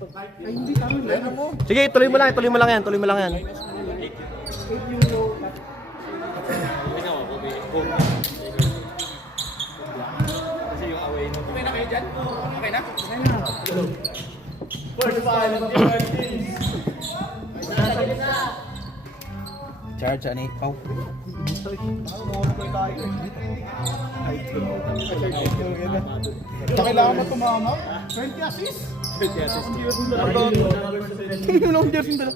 Ay, hindi kami lang. Sige, tuloy mo lang yan. Kasi yung away mo. Okay na kayo dyan? Okay na? First five of the Charge, ani? Pau. Kailangan mo tumama. 20 assists. Tingin mo lang ang jersey dala.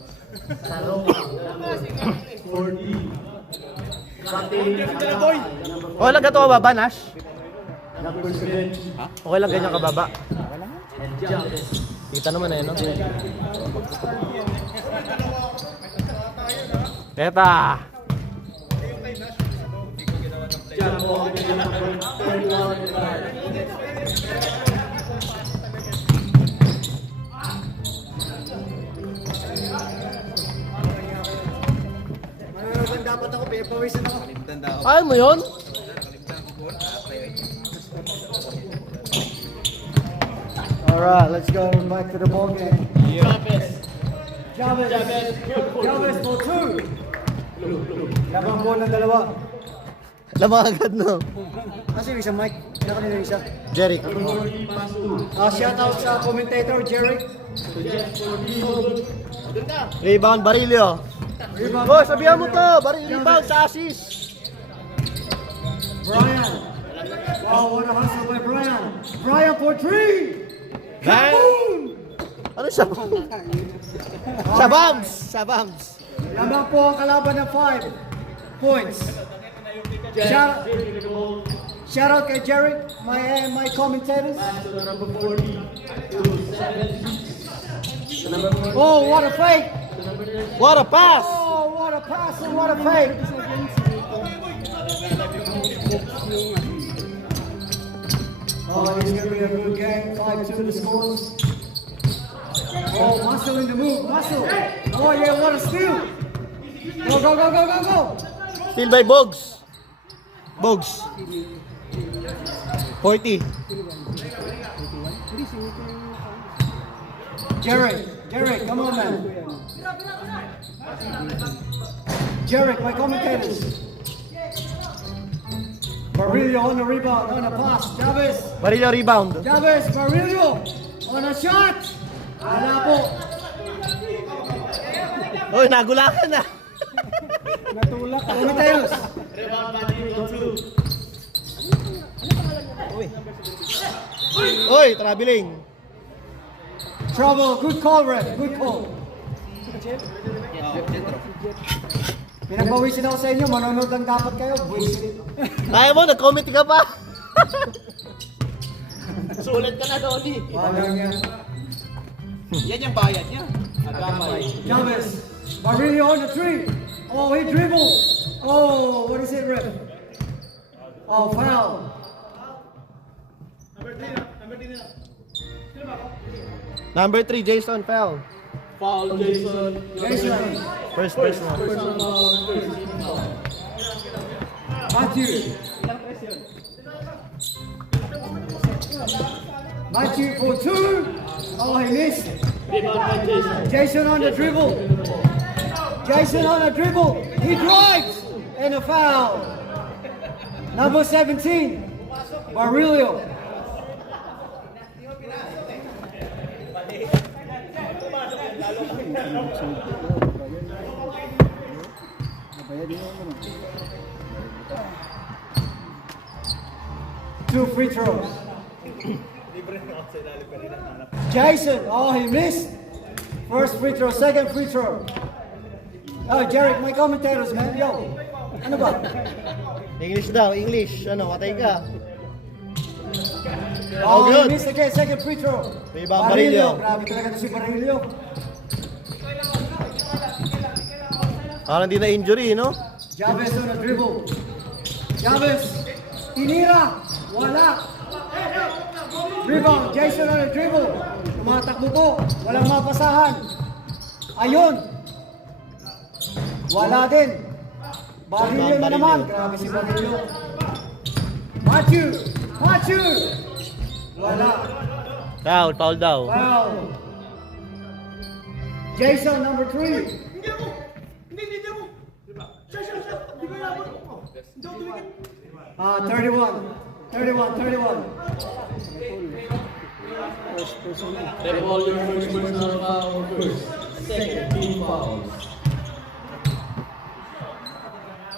Okay lang gato kababa, Nash? Okay lang ganyan kababa. Kita naman eh, no? Teta! Dapat ako, pinapawisan ako. Ayaw mo yun? Alright, let's go back to the ball game. Chavez for two. Labang po ng dalawa. Lamang agad, no? Kasi yung isa, Mike. Naka nila yung isa. Jeric. Shout out sa commentator, Jerry. Rebound, Barilio. Oh, sabihan mo to! Rebound sa assist! Brian. Wow, what a hustle by Brian. Brian for three. Kaboom! Ano siya? Shabams! Shabams! Lamang po ang kalaban ng 5 points. Shout out kay Jerry, my commentators. Oh, what a fake! What a pass! Oh, what a pass and what a fake! Oh, it's gonna be a good game. 5-2 the scores. Oh, Muscle in the move, Muscle. Oh yeah, what a steal! Go, go, go, go, go, go! Steal by Bogs. Bogs. 40. Jerry, come on, man. Jerry, my commentators. Barilio on the rebound, on a pass. Chavez, Barilio rebound. Barilio on a shot. Wala po. Uy, nagulakan na. Natulak. Commentators. Uy, traveling. Trouble, good call, Red. Good call. Pinagpawisin ako sa inyo, manonood lang dapat kayo. Buwisit. Kaya mo, nag-comment ka pa. Sulat ka na, Dolly. Wala niya. Yan yung bayad niya. Agamay. Chavez, Barilio on the three. Oh, he dribbled. Oh, what is it, Red? Oh, foul. Number 3, Jason fell. Foul, Jason. Jason, First personal. Matthew for two. Oh, he missed. Rebound by Jason. Jason on the dribble. Jason on the dribble. He drives. And a foul. Number 17, Barilio. Two free throws. Jason, oh, he missed. First free throw, second free throw. Oh, Jarek, my commentators, man. Yo, ano ba? English daw, English. Ano, katay ka. Oh, good. he missed again, second free throw. Rebound, Barilio. Grabe talaga ito si Barilio. Parang hindi na injury, no? Chavez on the dribble. Chavez, tinira. Wala. Rebound, Jason on the dribble. Tumatakbo po. Walang mapasahan. Ayun. Wala din. Barilio na naman. Grabe si Barilio. Matthew. Wala. Foul daw. Foul. Jason, number 3. 31. 31. Reball your first personal foul first. Second, team fouls.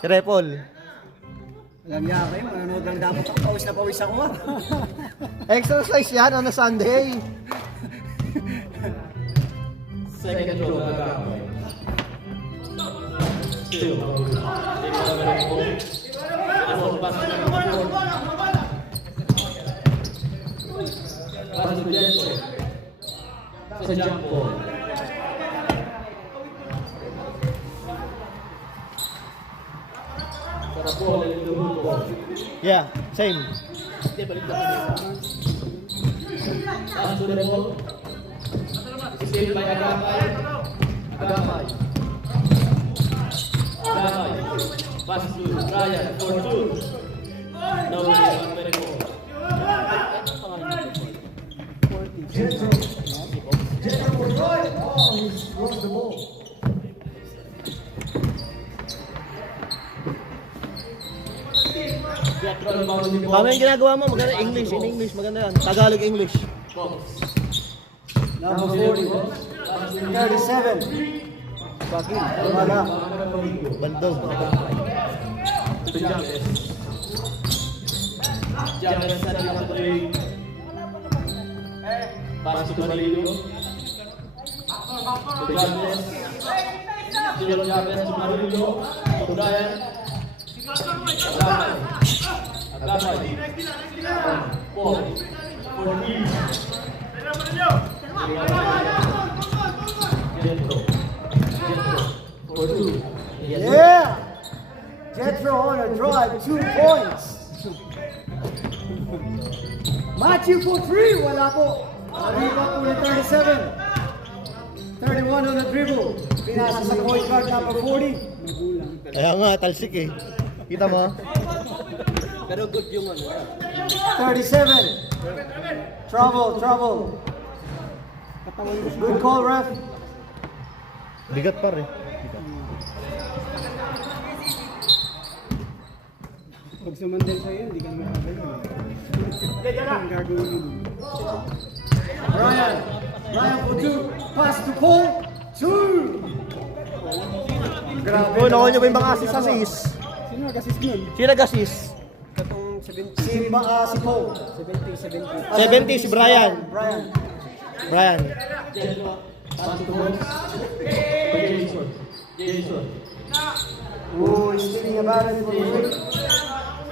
Si Repol. Alam niya kayo, manonood lang dapat ako. Pawis na pawis ako. Exercise yan on a Sunday. Second throw, Agapay. Still. Pass to Jetro. Sa jump ball. Para ball and the hook ball. Yeah, same. Pass to the ball. Saved by Agapay. Agapay. Pass to Ryan for 2. No, one very good. Paano yung ginagawa mo? Maganda English. In English, maganda yan. Tagalog English. Number 40. 37. Bakit? Wala. Bandog. To James. James sa number 3. Pass to Marillo. To James. Still James to Marillo. To Ryan. Agapay. Paul. For 3. Jetro. For 2. Yeah! Jetro on a drive, 2 points. Matthew for 3, wala po. Arriba po ni 37. 31 on a dribble. Pinasa sa point guard number 40. Kaya nga, talsik eh. Kita mo? Pero good yung ano. 37. Trouble. Good call, ref. Bigat pa rin. Pag sumandal sa'yo, hindi ka naman kagawin. Ang gagawin mo dun. Ryan for 2. Pass to Paul. 2. Grabe. Oh, nakuha niyo ba yung mga assist? Sino nag-assist nun? Sino nag-assist? Katong 70, Si Paul. 70. 70 si Brian. Brian. Pass to Box. Jason. Oh, he's thinking about it for a week.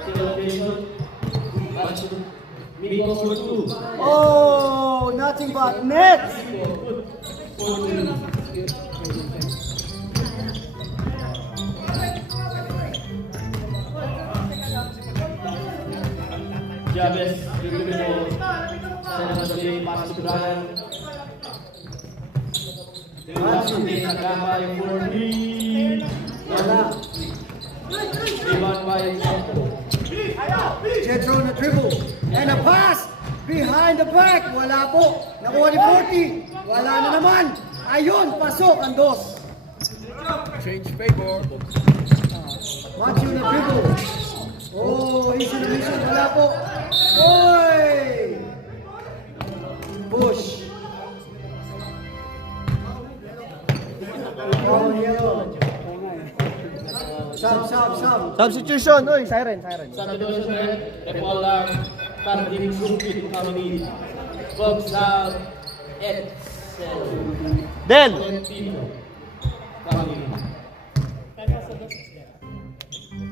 Still Jason. Pass to Miko for 2. Oh, nothing but net. For 2. James, Filipino, send us a pass to Brian. Pass to Agapay for 3. Wala. Ivan by Jetro. Jetro on the dribble. And a pass behind the back. Wala po. Nakuha ni 40. Wala na naman. Ayun, pasok ang dos. Change favor. Matthew na dribble. Oh, easy na mission. Wala po. Oy! Push. Oh, yellow. Sub. Substitution. Oy, siren. Substitution, Repolar, Tardik Sumpit Kamini, Box out, Edsel, Del. Tino, Kamini.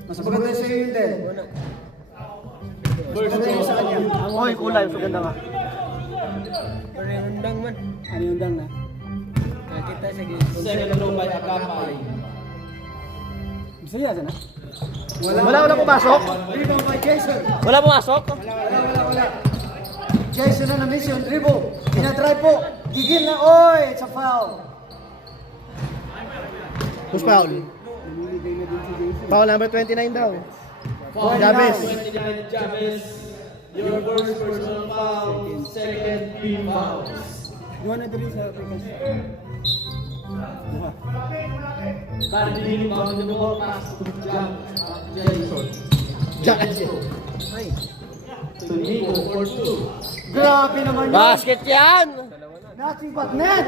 Mas maganda sa'yo yun din. First Maganda yun sa kanya. throw, Oy, kulay. Maganda nga. Ano yung undang man? Ano yung undang na? Nakita sa game. second throw by Agapay. Masaya na? Wala pumasok. Rebound by Jason. Wala pumasok. Wala. Jason on a mission. Dribble. Pinatry po. Gigil na. Oy, it's a foul. Who's foul? Namimigay na din si Jason. Foul number 29 daw. Foul James. 29 James, your first personal foul, second team fouls. Doon na dali sa African. Cardinal bound the ball pass to Jackson. Ay. To Nico for 2. Grabe naman yun. Basket yan! Nothing but net.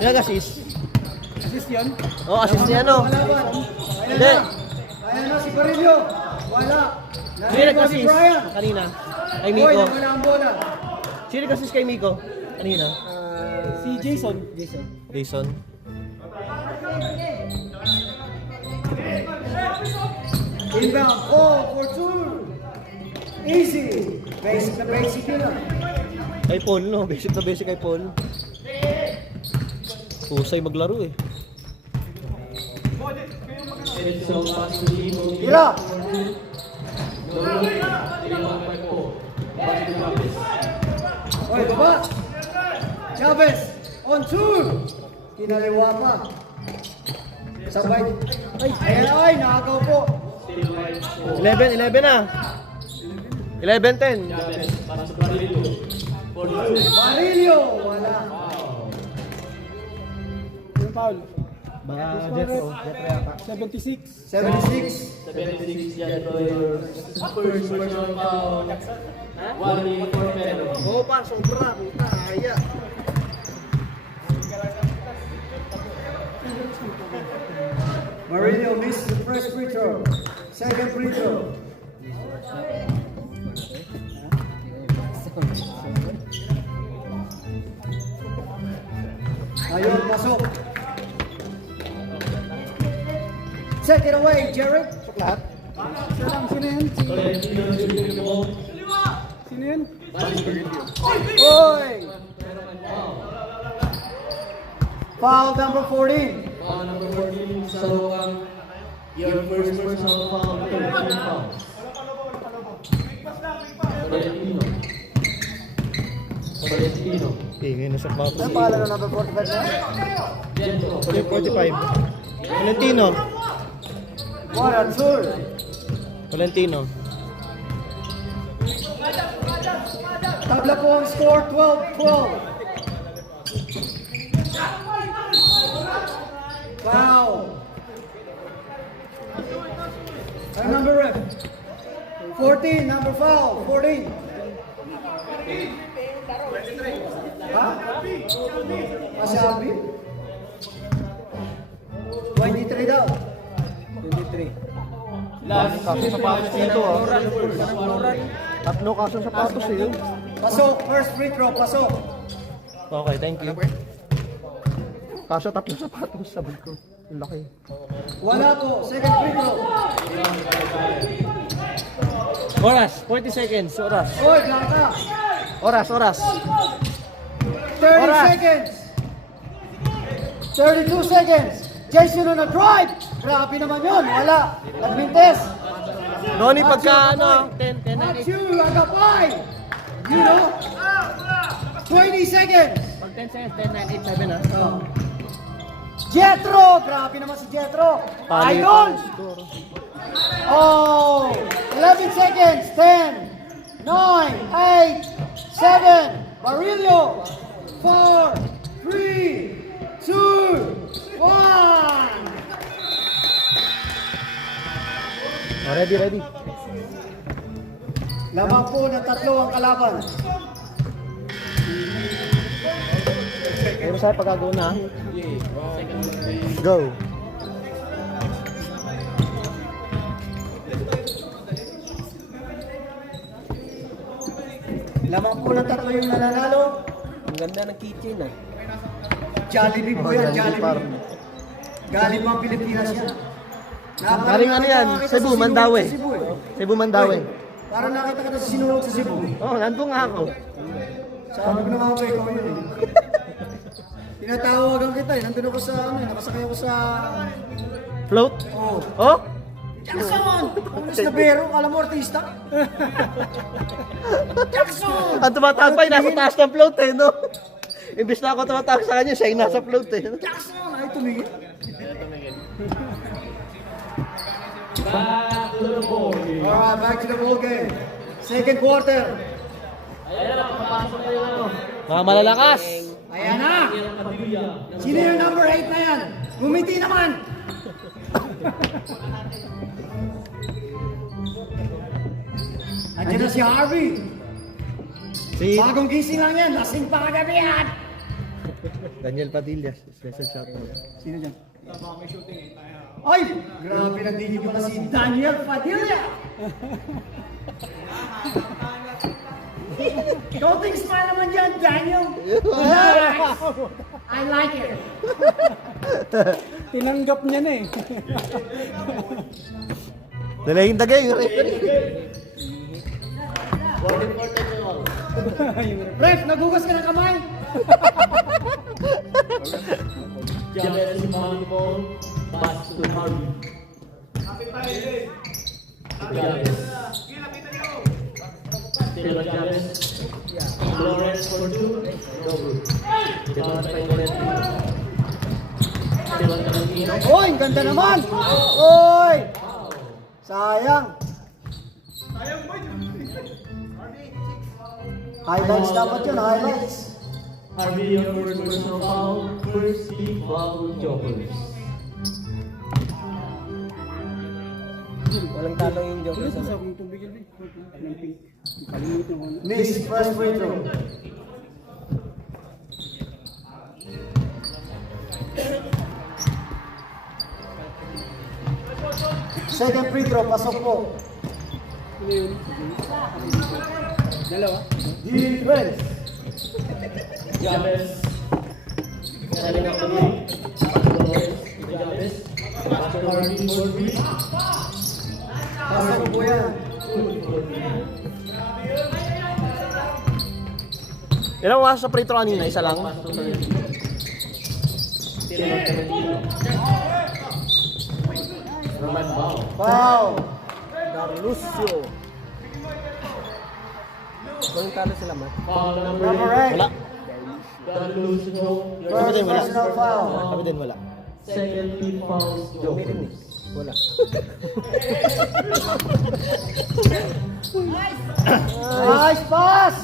Nag-assist. Assist yan. Oh, assist niya ano. Kalaban. Hindi. Ayan na si Barillo. Wala. Sino Narinig ko si nag-assist? Brian. Kanina. Kay Boy, Miko. nawala ang bola. Sino nag-assist kay Miko? Kanina. Si Jason. Jason. Inbound. Oh, for 2. Easy. Basic na basic yun ah. Kay Paul, no? Basic na basic kay Paul. Pusay maglaro eh. So pass to Nico. Tira. Oy, baba. Chavez. On 2. Kinaliwa pa. Sabay. Ay, nakagaw po. 11 na. 11-10. Para sa Barillo. For 2. Barillo. Wala. Yung foul. Jetro. 76. 76. 76 yan, Roy. First personal foul. 1 minute for Pedro. Oo pa, sobra. Puta, kaya. Marillo missed the first free throw. Second free throw. Ayun, pasok. Take it away, Jared. Lahat? Sino yan? Tolentino shooting the ball. Sino yan? Oy! Foul number 14. Foul number 14, Salokang. Your first personal foul, 13 fouls. Tolentino. Ingay na sa plato. Ano pangalan ng number 45 na? Jetro. 45. Valentino. What a tour. Valentino. Tabla po ang score, 12-12. Foul. Ano number ref? 14, number foul, 14. Ha? Kasi Alvin? 23 daw. 23. Last Kaso sapatos dito ah. Tatlo kaso sapatos eh. Yun. Pasok, first free throw, pasok. Okay, thank you. Kaso tatlo sapatos, sabi ko. Ang laki. Wala po, second free throw. Oras, 40 seconds. Oras. Oy, Blanca. Oras. 30 Oras. seconds. 32 seconds. Jason on a drive. Grabe naman yun. Wala. Nagmintes. Noni pagka ano, 10 na Matthew Agapay. You know? 20 seconds. Pag 10 seconds, 10, 9, 8, 7 ah. Jetro. Grabe naman si Jetro. Idol. Oh. 11 seconds. 10, 9, 8, 7. Barillo. 4, 3, 2, 1. Oh, ready. Lamang po ng tatlo ang kalaban. Pero sa'yo pagkagawa na. Go. Lamang po ng tatlo yung nananalo. Ang ganda ng kitchen ah. Jollibee po yan, Jollibee. Galing pang Pilipinas yan. Galing ano yan? Cebu, Mandaue. Cebu, Mandaue. Parang nakita ka na sa sinulog sa Cebu. Oh, nandun nga ako. Sabi ko naman ko, ikaw yun eh. Tinatawagan kita eh. Nandun ako sa, nakasakay ako sa... Float? Oh. Oh? Jackson! Ang istabero, kala mo artista? Jackson! Ang tumatagpay, nasa taas ng float eh, no? Imbis na ako tumatawag sa kanya, siya yung nasa float eh. Jackson! Ay, tumingin. Back to the ball. Alright, back to the ball game. Second quarter. Ayan na, papasok na yung ano. Mga malalakas. Ayan na! Daniel Padilla. Sino yung number 8 na yan? Gumiti naman! Andiyan na si Harvey. Si Bagong gising lang yan. Lasing pa kagabi yan. Daniel Padilla, special shoutout. Sino dyan? Ay! Grabe, nandinig ko na si Daniel Padilla! Counting smile naman dyan, Daniel! Nice! I like it! Tinanggap niya na eh. Dalayin tagay, yung referee. Ref, nagugas ka ng kamay? Jabez volleyball. Pass to Harvey. Jabez. Still on Jabez. Lawrence for 2. No good. Still on Valentino. Still on Valentino. Oy, ganda naman! Oy! Sayang! Highlights dapat yun, highlights. Harvey, your first personal foul. First team foul, Jokers. Walang talo yung Ano sa akong tubig yun eh? Ng pink. Kalimutan ko na. Miss, first free throw. Second free throw, pasok po. Ano yun? Dalawa? Defense. Jabez. Selling up the lead. Lawrence to Jabez. Pass to Harvey for 3. Pasok po yan. Ilang oras sa free throw kanina? Isa lang? Pass to Valentino. Still on Valentino. Roman Bao. Foul. Darlucio. Walang talo sila, man. Foul number Number 8. 8. Wala. Darlucio. Kami din, wala. Personal foul. Kami din, wala. Second team fouls, Jokers. Wala. Nice pass.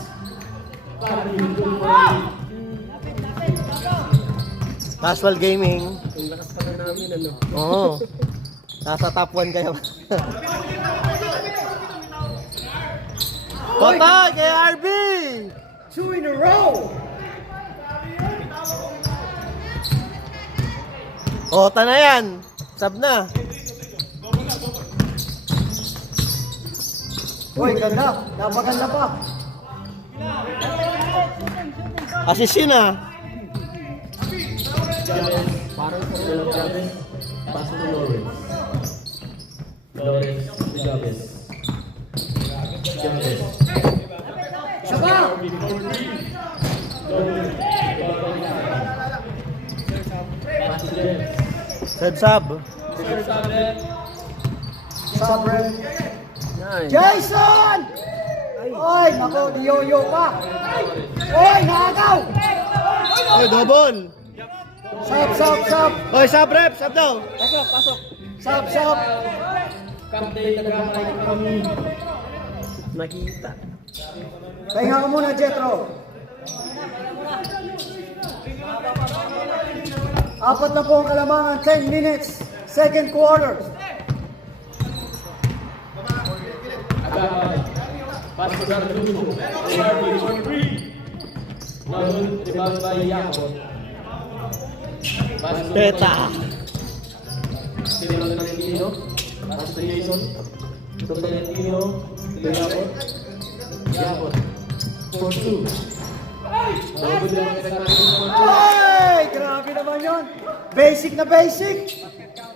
Casual gaming. Ang lakas pa na namin ano. Oo. Nasa top 1 kayo. Patay kay RB! 2 in a row. Ota na yan. Sab na. Uy, ganda. Napaganda pa. Assist yun ah. Jabez. Still on Jabez. Pass to Lawrence. Lawrence to Jabez. Jabez. Isa pa. Pass to James. Sab. Sabre. Nice. Jason! Oy, nako, yo-yo pa. Oy, nakagaw. Oy, double. Sab. Oy, sab rep. Sab daw. Sab. Kaptay nagkakaroon kami. Nakita. Pahinga ka muna, Jetro. Apat na po ang kalamangan, 10 minutes. Second quarter. Pass to Darlucio. Harvey for 3. No good. Rebound by Jacob. Pass to Teta. Still on Valentino. Pass to Jason. To Valentino. To Jacob. Jacob. For 2. No good naman sa Valentino. Ay, grabe naman yun. Basic na basic.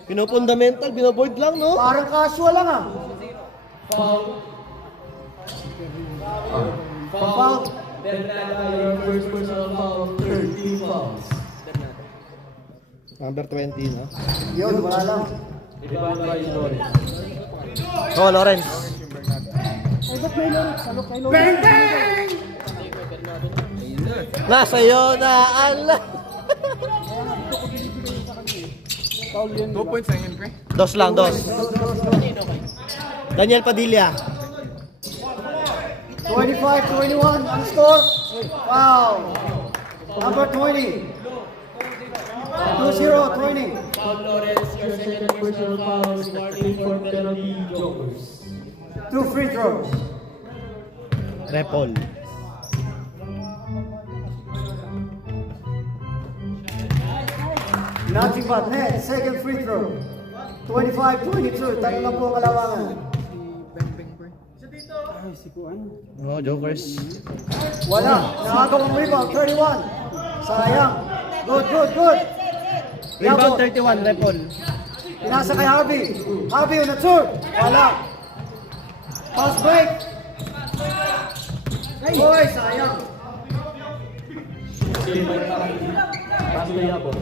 Pinopundamental, binoboard lang, no? Parang casual lang ah. Foul. Foul. Bernardo, your first personal foul. 13 fouls. Number 20, no? Yun, wala lang. Rebound by Lawrence. Oh, Lawrence. Bang, bang! Nasa iyo na ala. 2 points lang yun, pre. Dos lang, dos. Daniel Padilla. 25-21 ang score. Wow. Number 20. 2-0, 20. Foul Lawrence, your second personal foul, starting for penalty Jokers. 2 free throws. Repol. Nothing but net. Second free throw. 25-22. Talo lang po ang kalawangan. Ay, si Kuan. Oh, Jokers. Wala. Nakagawang rebound. 31. Sayang. Good, good, good. Rebound Yabot. 31, Repol. Pinasa kay Harvey. Harvey on the third. Wala. Pass break. Boy, sayang. Pass to Yabot.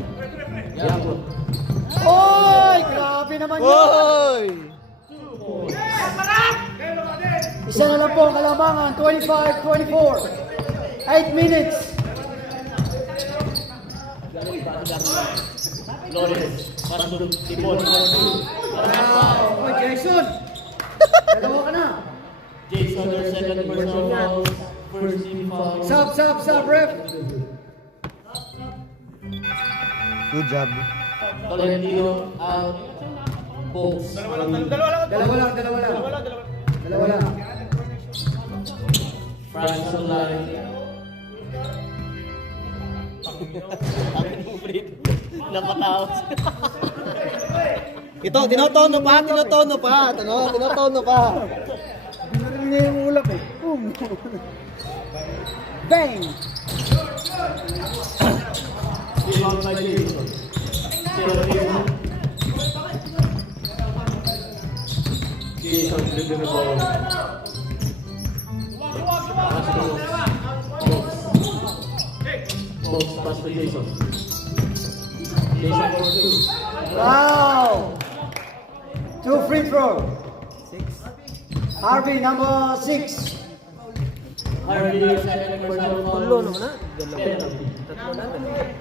Yabot. Oy! Grabe naman yun. Oy! Isa na lang po ang kalamangan. 25-24. 8 minutes. Lawrence, pass to Tipon. Wow. Oy, Jason. Dalawa ka na. Jason, your second personal foul, first team foul. Sub, ref. Good job. Tolentino out. Box. Dalawa lang. France online. Napataos. Ito, tinotono pa. Tinotono pa. Binaril niya yung ulap eh. Boom! Bang. Rebound by Jason. Jason dribbling the ball. Pass to Box, pass to Jason. Jason for 2. Wow. 2 free throw. Harvey, number 6. Harvey, your second personal foul. Penalty.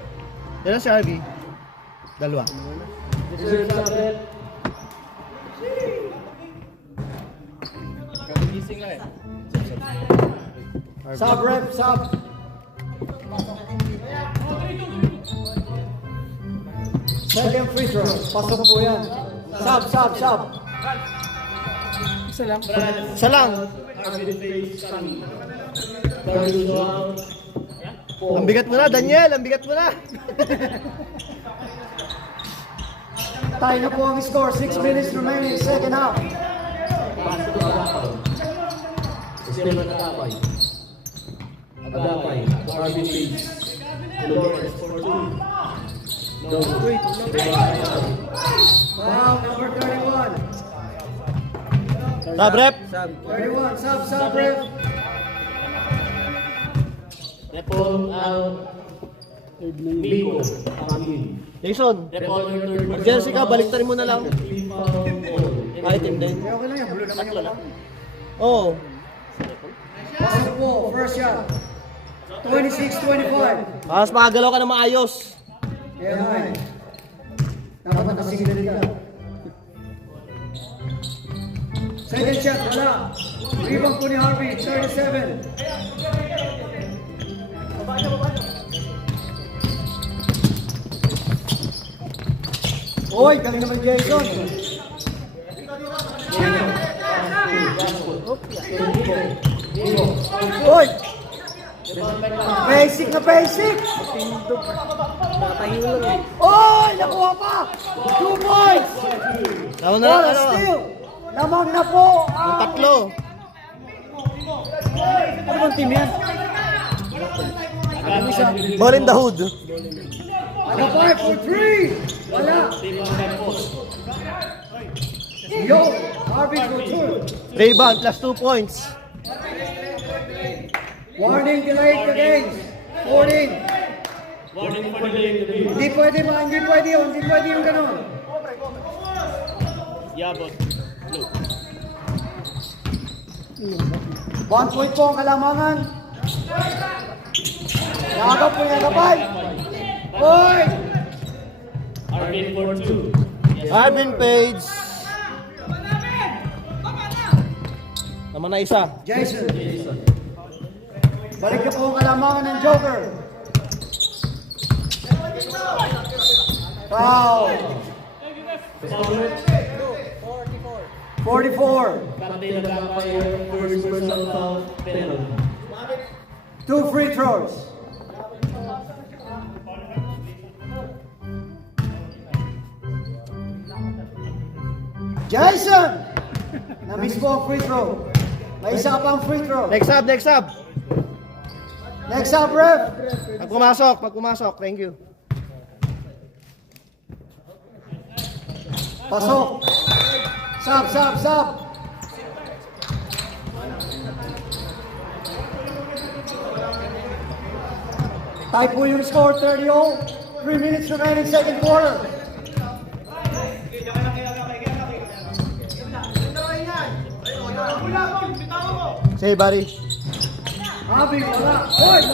Yan si Harvey. Dalawa. Deserve sublet. Sub, ref, sub. Second free throw. Pasok po yan. Sub. Isa lang. Isa lang. Harvey face Kami. Third round. Ang bigat mo na, Daniel. Ang bigat mo na. Tayo na po ang score. 6 minutes remaining. Second half. Pass to Agapay. Sistema ng Agapay. Agapay. Harvey face. Lawrence for 2. No. Wow, number 31. Sub, Rep. 31, sub, ref. Nepal out. Biko. Amin. Jason. Nepal your third. Jersey ka, baliktarin mo na lang. Team foul. Kahit hindi. Okay lang yan. Bulo naman yung Oo. Pasok po. First shot. 26-25. Mas makagalaw ka na maayos. Yeah, hi. Dapat nakasingle ka. Second shot, wala. Rebound po ni Harvey, 37. Oy, galing naman Jason. Oy! Basic na basic! Oy! Nakuha pa! 2 points! Tama na, What a ano? steal! Lamang na po Yung ang... tatlo. Ano bang team yan? Ball in the hood. Ano 5 for 3? Wala! Yo! Harvey for 2. Rebound plus 2 points. Warning, delayed the game. 14. Warning for delaying the game. Hindi pwede yung ganun. Yabot. 1 point po ang kalamangan. Nakagaw po yung kapay. Oy! Arvin for 2. Arvin Page. Naman na isa. Jason. Balik na po ang kalamangan ng Joker. Foul. Score. 44. Kapatid ng Gapay, first personal foul, penalty. 2 free throws. Jason! Na-miss mo ang free throw. May isa ka pang free throw. Next up, next up. Next up, ref. Pag pumasok. Thank you. Pasok. Sub. Tie po yung score, 30-all. 3 minutes remaining second quarter. Say, buddy. Abi, wala. Hoy!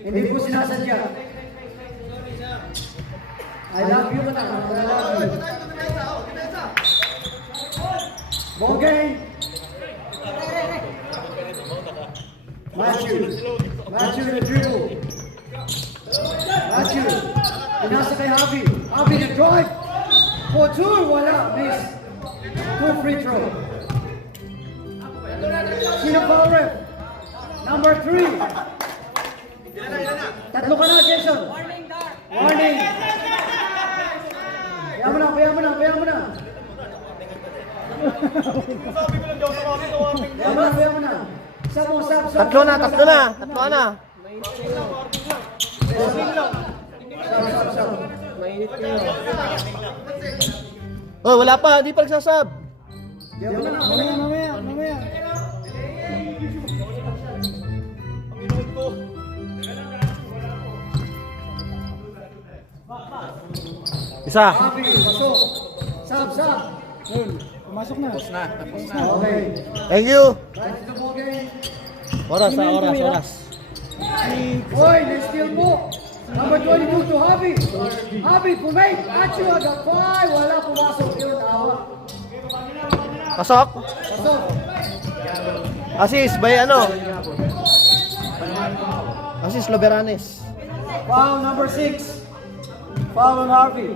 Hindi po sinasadya. I love you, Mata. I love you. Ball game. Matthew in the dribble. Matthew. Pinasa kay Javi. Javi na drive. For 2. Wala. Miss. 2 free throw. Sino foul ref? Number 3. Tatlo ka na, Jason. Warning. Kaya mo na. Sab. Tatlo na. Oh, wala pa. Hindi pa nagsasab. Mamaya. Isa. Javi, pasok. Sab. Yun, pumasok na. Okay. Thank you. Right to the ball game. Oras. Boy, na-steal mo. Number 22 to Javi. Javi, pumake. Matthew agad. 5. Wala, pumasok. Yun, awa. Pasok. Pasok. Assist by ano? Assist Loberanes. Foul number 6. Foul on Harvey.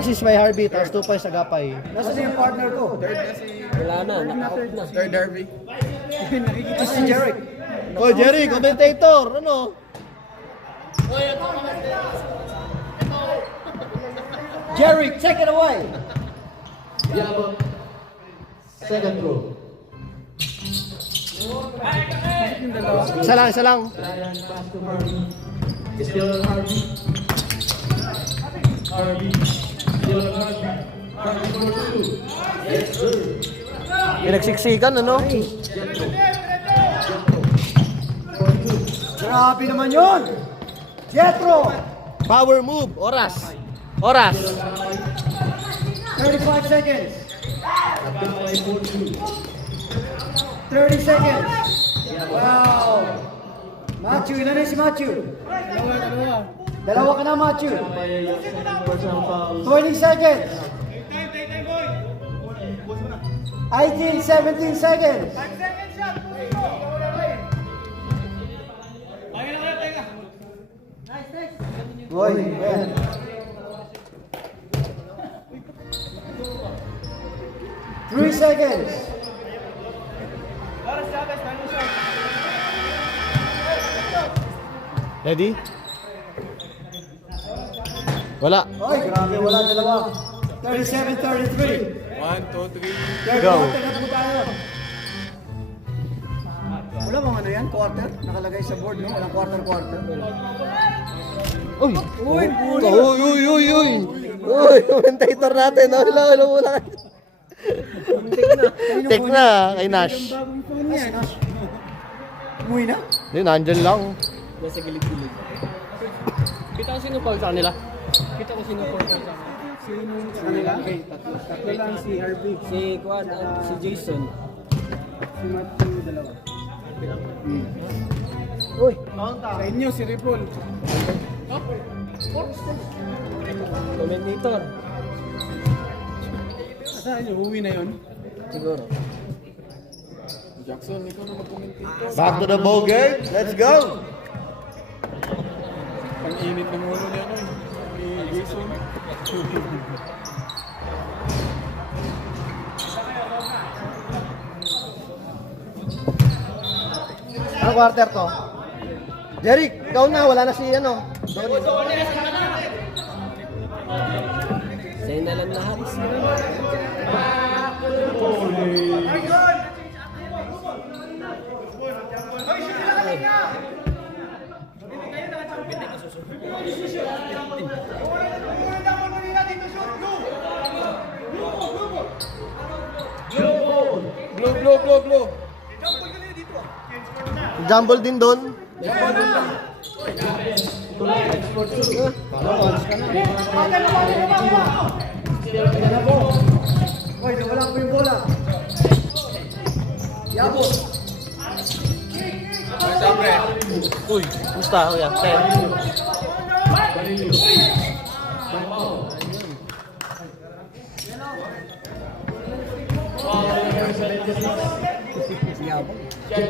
Assist by Harvey. Tapos 2 points sa Gapay. Nasaan na yung partner ko? Wala na. Naka-out na. Third Derby. Nakikita Si Jeric. Oh, Jerry, commentator. Ano? Jeric, take it away. Yabon. Second throw. Isa lang. Ryan pass to Harvey. Still on Harvey. Still on Harvey. Harvey for 2. Yes, sir. Pinagsiksikan, ano? Grabe naman yun. Jetro. Power move. Oras. 35 seconds. 30 seconds. Wow. Matthew, ilan na si Matthew? Dalawa ka na, Matthew. Personal foul. 20 seconds. 18, 17 seconds. Boy, man. Three seconds. Ready? Wala. Oy, grabe, wala dalawa. 37-33. 1, 2, 3. Go. Quarter na po tayo. Wala bang ano yan? Quarter? Nakalagay sa board, no? Walang quarter. Uy! Uy, Uy! Uy, commentator natin. Hello muna. Take na, kay Nash. Bagong phone yan. Umuwi na? Hindi, nandyan lang. Nasa gilid-gilid. Kita ko sino foul sa kanila. Kita ko sino foul sa kanila. Sino sa kanila? Tatlo lang si Harvey. Si Juan, si Jason. Si Matthew, dalawa. Uy! Sa inyo, si Ripon. Commentator. Saan yun? Uwi na yun? siguro. Jackson, ikaw na mag-commentate. Back to the ball game. Let's go! Pang-init ng ulo niya no ni Jason. Ang quarter to. Jeric, ikaw na. Wala na si ano. Donnie. Sa'yo na lang lahat. Blow. Jumble din doon. Oy, nawala po yung bola. Yabot. Uy, musta? Kuya, 10.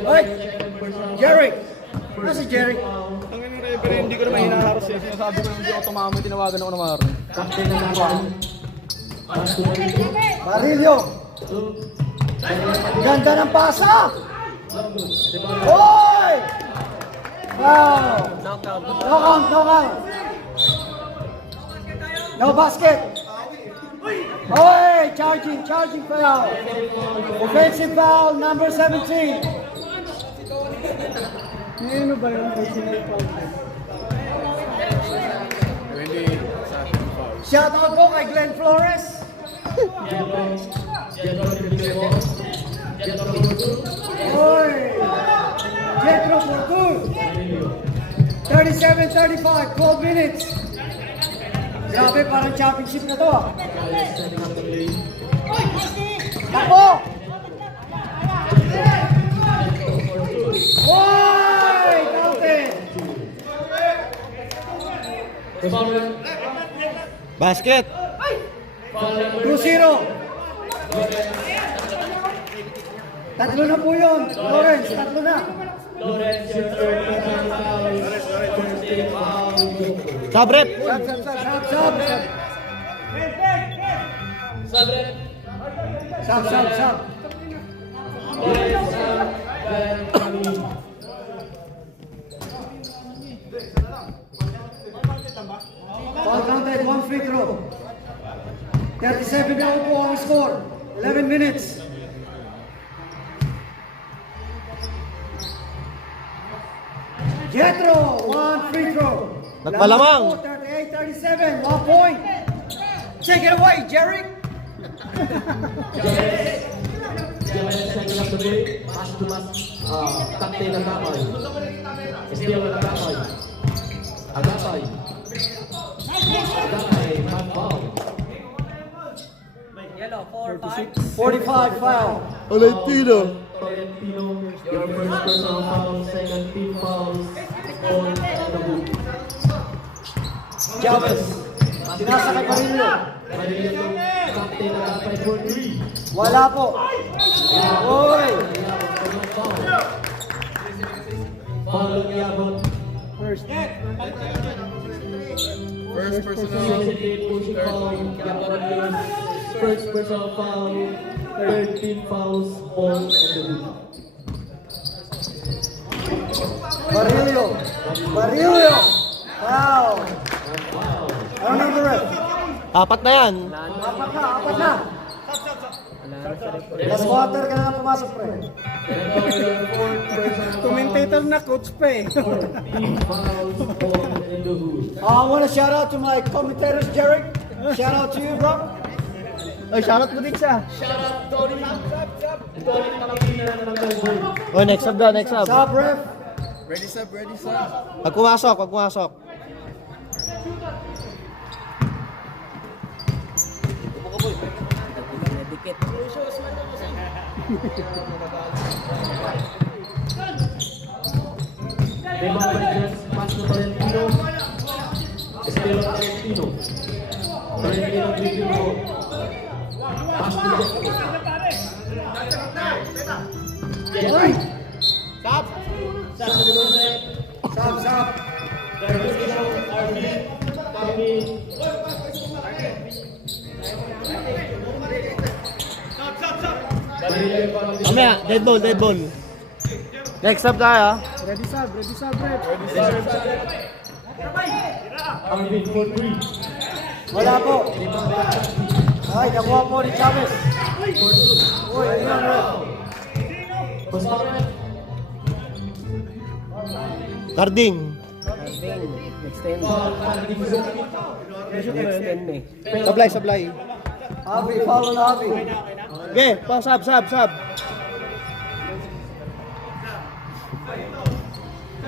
Oy! Jerry! Ano si Jerry? Ang ng referee, hindi ko naman hinaharos eh. Sinasabi ko hindi ako tumama, tinawagan ako ng Maron. Barilio! Ganda ng pasa! Oy! Wow! No count. No basket! Oy! Charging foul! Offensive foul, number 17! Ano ba yung personal foul? Hindi sa ating foul. Shout out po kay Glenn Flores! Oy! Jetro Fortur! 37-35, 12 minutes! Grabe, parang championship na to ah. Tapo! Oy! Counted! Basket! 2-0! Tatlo na po yun, Lawrence, tatlo na. Sabrep! Sub. Foul counted, 1 free throw. 37 na po ang score. 11 minutes. Jetro, 1 free throw. Nagpalamang. 38-37, 1 point. Take it away, Jerry. Yellow, 4-5. 45 foul. Valentino. Your first personal foul, second team fouls, all on the book. Chavez. Sinasakay pa rin yun. Marilito, captain at 5 for 3. Wala po. Oy. Foul on Yabon. First personal. Second pushing foul, Yabon. First personal foul, third team fouls, all on the book. Barilio. Wow. Ano nang ref? Apat na yan. Apat na. Last quarter ka na pumasok, pre. Commentator na, coach pa eh. Team fouls, all in the hood. I want to shout out to my commentators, Jerry. Shout out to you, bro. Ay, shoutout mo din siya. Tony Pangilinan ng number 1. Oh, next up daw, next up. Sub, ref. Ready sub. Pag pumasok. Dikit. Rebound Bridges, pass to Valentino. Estelo Valentino. Valentino dribbling ball. Pass to Jetro. Oy! Stop! Shot to the doorstep. Stop. Clarification, RB, copy. Barilla yung penalty. Mamaya, dead ball. Next up tayo. Ready sub, rep. RB for 3. Wala po. Ay, nakuha po ni Chavez. Uy, yan, ref. Carding. Extend. Extend eh. Supply. Abi, foul na Abi. Okay, sub.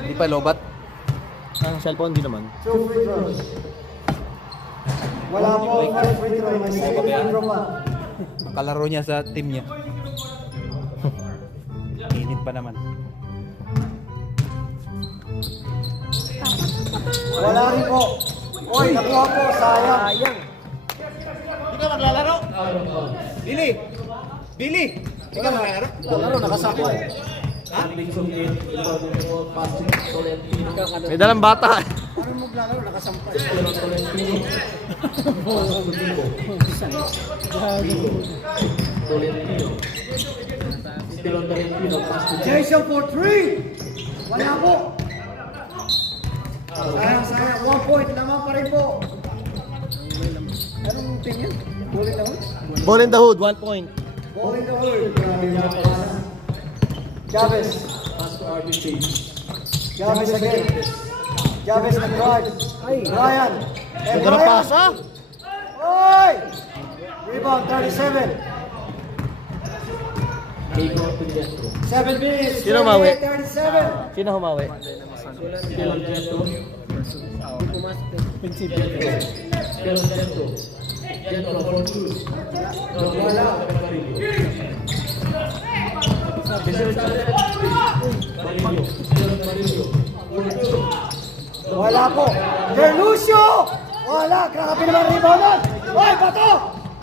Hindi pa lobat. Ang cellphone, di naman. 2 free throws. Wala po, first free throw. May second free throw pa. Ang kalaro niya sa team niya. Init pa naman. Wala rin po. Uy, nakuha po, sayang. Di ka maglalaro? Billy! Di ka maglalaro? Laro, nakasako eh. May dalang bata. Ano maglalaro, nakasampay. Jason for 3! Wala po. Sayang. 1 point, naman pa rin po. Anong team yan? Bullet na Ball in the hood, 1 point. Ball in the hood. Grabe yung pasa. Chavez. Chavez again. Chavez nag-drive. Ryan. And Ganda ng pasa. Oy! Rebound, 37. 7 minutes. Sino mawi? 37. Sino humawi? Wala po. Verlucio! Wala. Grabe naman rebound. Oy, bato!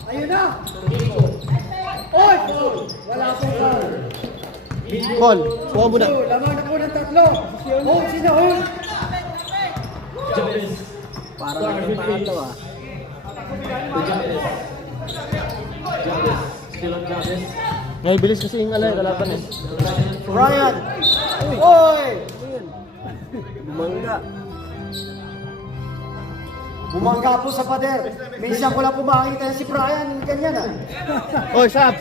Ayun na. Oy! Wala po foul. Ball, kuha mo na. Lamang na po ng tatlo. Hold sino hold. Parang yung pangatlo ah. Ngay, bilis kasi yung kalaban eh. Ryan. Oy! Bumangga. Bumangga po sa pader. Minsan ko lang po makakita si Brian. Ganyan ah. Oy, sub.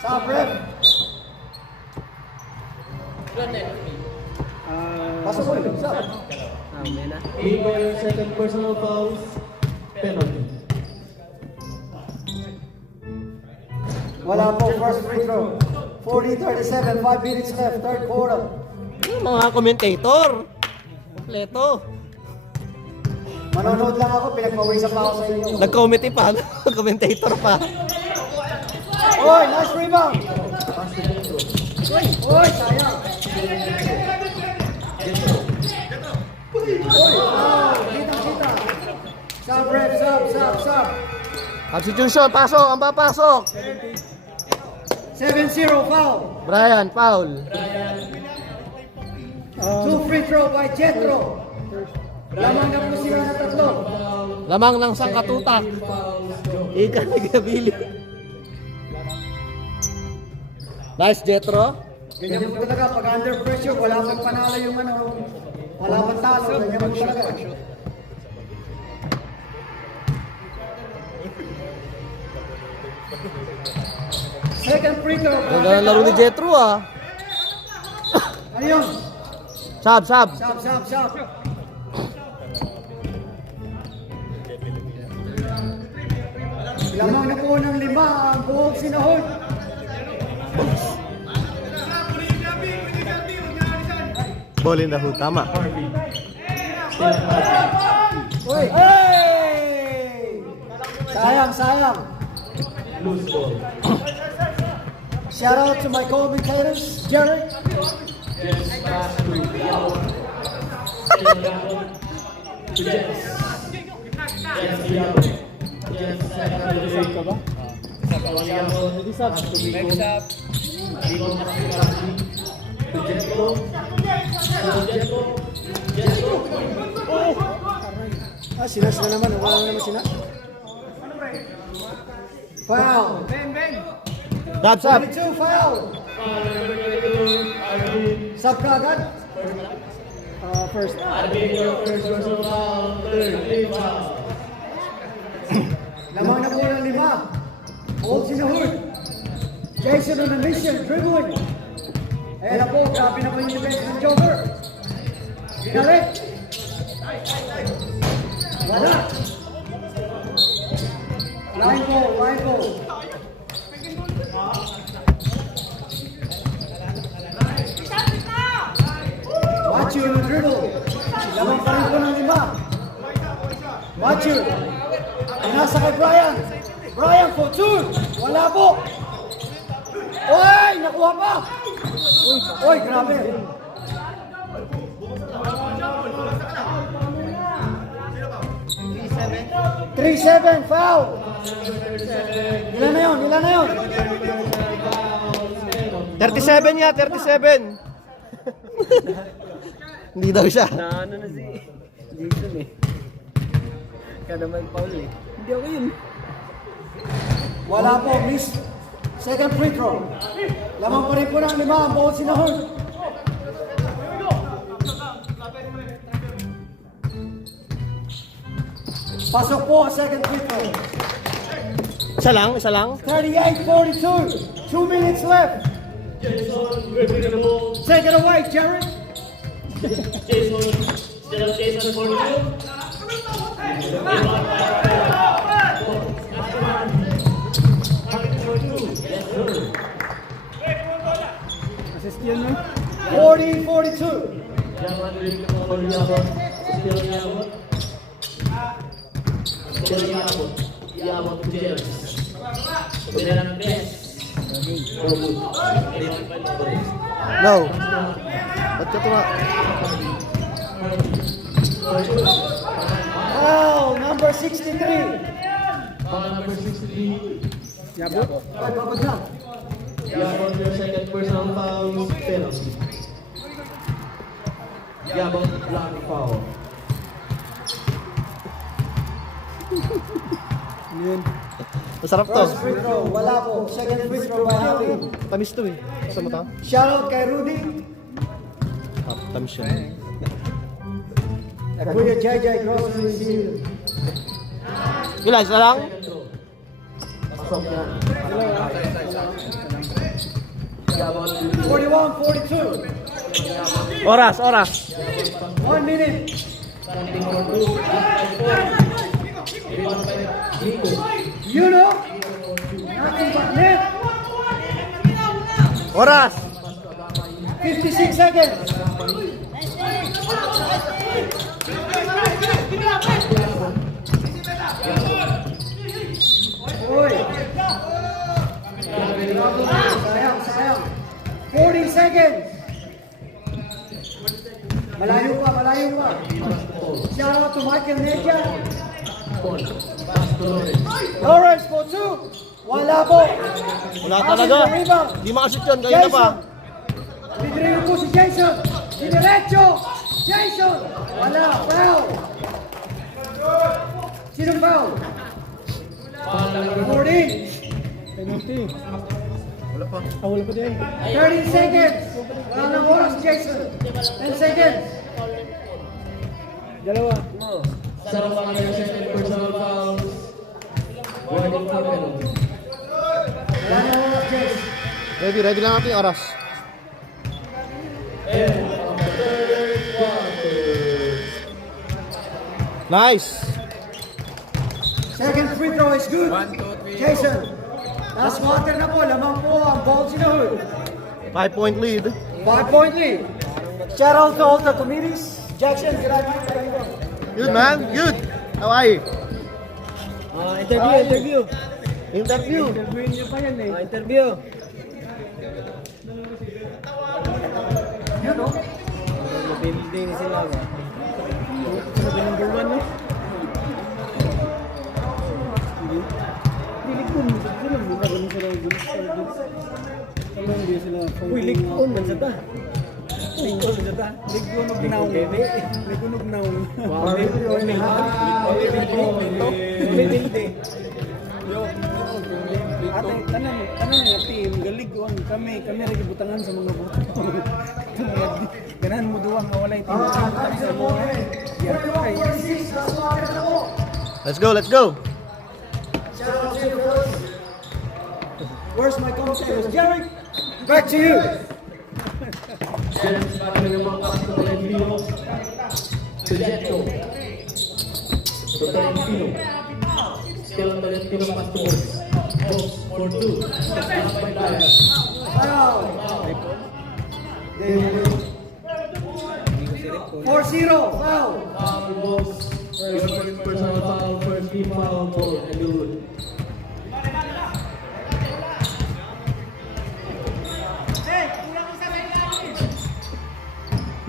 Sa ref. Pasok po yun. Sa. May na. Second personal fouls, penalty. Wala po. First free throw. 40-37. 5 minutes left. Third quarter. Yung mga commentator. Kompleto. Manonood lang ako. Pinagpawisan pa ako sa inyo. Nag-committee pa. Commentator pa. Oy, nice rebound. Oy, sayang. Oy, kita. Sub ref, sub. Substitution, pasok. Ang papasok. 7-0 foul. Brian, foul. 2 free throw by Jetro. Lamang na po sila na tatlo. Lamang ng sangkatutak. Ika ni Gabili. Nice, Jetro. Ganyan po talaga, pag under pressure, wala pang panalo yung wala pang talo. Ganyan po talaga. Second free throw. Ganda ng laro ni Jetro ah. Ano yun? Sub. Sub. Lamang na po ng 5 ang buong sinahod. Ball in the hood, tama. Uy! Hey! Sayang. Loose ball. Shout out to my commentators, Jared. Jets pass to Diallo. To Jets. Jets Diallo. Jets second Ka ba? Yabon Next up. Ligo Masikasi to Jetco. Jetco. Ah, sinas na naman. Wala na naman sinas. Foul. Dabs up. 22 foul. Sub ka agad. First. Arbitro first personal foul, third foul. Lamang na po ng 5. Holds in the hood. Jason on the mission, dribbling. Ayan na po, grabe na po yung defense ng Joker. Binalik. Wala. Line ball. Watch you in the dribble. Lamang pa rin po ng 5. Watch you. Nasa kay Brian. Brian for 2. Wala po. Oy, nakuha pa. Oy, grabe. Three seven foul. Ilan na yun? 37 nga, 37. Hindi daw siya. Ano na si Jason eh. Kada may foul eh. Hindi ako yun. Wala po, miss. Second free throw. Lamang pa rin po ng 5 ang bawat sinahon. Pasok po ang second free throw. Isa lang. 38-42. 2 minutes left. Take it away, Jared. Jason for 2. Assist yun yun. 40-42. Yaman dribble for Yabon. Still Yabon. Yabon to Jets. Kemudian Best. No. Ba't ka tuma? Foul, number 63. Foul number 63. Yabot. Ay, babagsak. Yabon your second personal foul penalty. Yabon block foul. Ano yun? Masarap to. First free throw, wala po. Second free throw by Javi. Tamis to eh. Gusto mo to? Shoutout kay Rudy. Tamis siya. At Kuya JJ Grocery Seal. Ilan? Isa lang? Pasok yan. Yabon 41-42. Oras. 1 minute. standing for 2. Rebound by Nico. You know, nothing but net. Oras. 56 seconds. Uy. Sayang. 40 seconds. Malayo pa. Shout out to Michael Neja. Lawrence for 2. Wala po. Wala talaga. Rebound. Di makashoot yun. Kanina pa. Didribo po si Jason. Diretso. Jason. Wala. Foul. Sinong foul? 14. Penalty. Wala pa. Wala pa din. 30 seconds. Wala nang oras, Jason. 10 seconds. Dalawa. Sarap ang second personal fouls. Warning for penalty. Wala nang oras, Jason. Ready lang natin yung oras. And on the third quarter. Nice. Second free throw is good. Jason. Last quarter na po. Lamang po ang balls in the hood. 5-point lead. 5-point lead. Shout out to all the committees. Jackson, good night. Good man. Good. How are you? Interview. Interview. Interviewin niyo pa yan eh. Interview. You know. Building sila ba? Sabi number 1 eh. Hindi ba hindi sila Uy, lig-on man sa ta. Lig-on man sa ta. Ligunog now. Ligunog now. Wow, lig-on man sa ta. Yo. Ate, tanan nga team, galig-on kami rin butangan sa mga buto. Ganahan mo duwang nga walay team. Sa mga. Let's go, let's go. Where's my commentators? Jerry, back to you. Challenge para ng mga pass to Tolentino. To Jetro. To Tolentino. Still Tolentino pass to Box. Box for 2. Pass by Brian. Foul. 4-0, foul. Foul Box. First personal foul. First team foul for Elwood.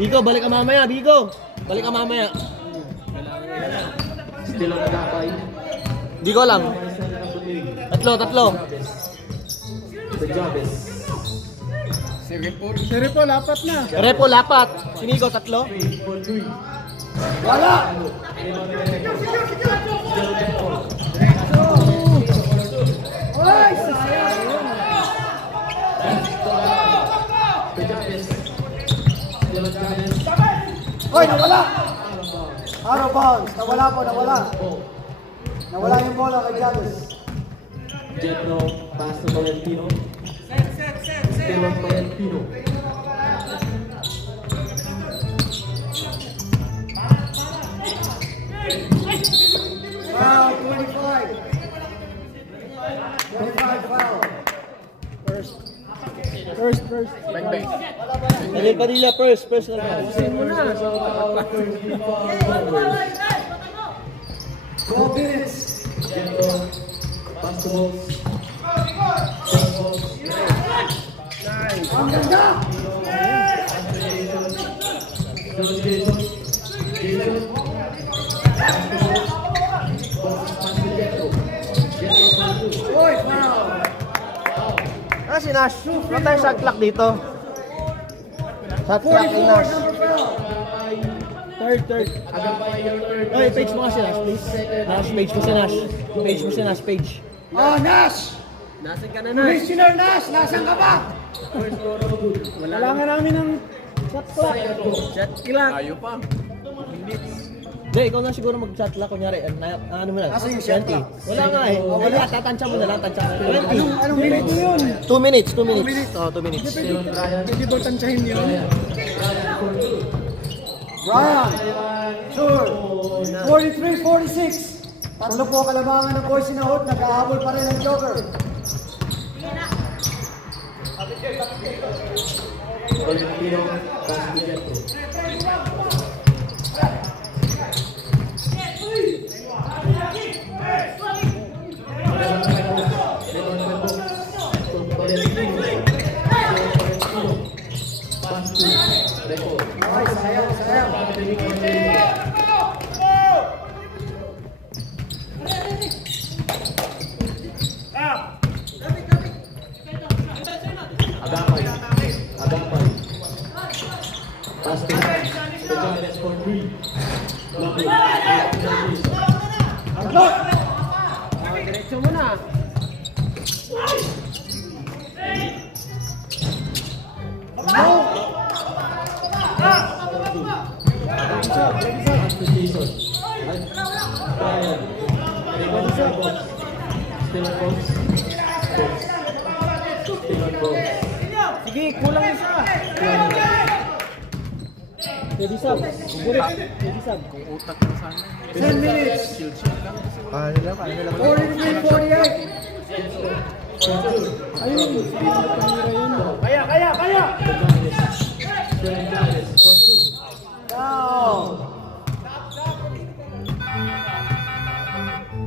Bigo, balik ka mamaya, Bigo. Balik ka mamaya. Still on Agapay. Bigo lang. Tatlo. To Jabez. Si Ripo, lapat na. Repo, lapat. Sinigo, 3. For 3. Wala. Ay, sayang. To Jabez. Still on Jabez. Hoy, nawala. Out of bounds. Nawala. Nawala yung bola kay Chavez. Jetro, pass to Tolentino. Still on Tolentino. Foul, 25. 25 foul. First. Dali Padilla, first lang. Mo na. 12 minutes. Jetro, pass to Box. Ang ganda. Jason. Hoy, foul. Si Nash. Wala tayong shot clock dito. Shot clock ni 44, Nash. number foul. Third. Oy, page mo kasi Nash, please. Nash, page mo si Nash. Page mo si Nash, page. Oh, Nash. Nasaan ka na, Nash? Commissioner Nash, nasan ka ba? Wala nga namin ng shot clock. Shot clock. Ayaw pa. Hindi, ikaw na siguro mag-shot clock. Kunyari, ano mo na? Asa yung shot 20. clock? Wala nga eh. Wala, tatansya mo na lang. Tansya mo. 20. Anong minute yun? 2 minutes. Oh, 2 minutes. Pwede ba tansyahin yun? Brian. Sure. 43-46. Tatlo po kalamangan ng Boys Sinahot. Nag-ahabol pa rin ang Joker. Tolentino, pass to Jetro. Pass to Record. Ay, sayang. Agapay. Pass to Jabez for 3. Diretso mo na. Pass to Jason. Brian. Still on Box. Still on Box. Sige, kulang isa. Pwede sub. Pwede sub. 10 minutes. 43-48. Ayun. Panira yun. Kaya. Still on Jabez for 2. Down.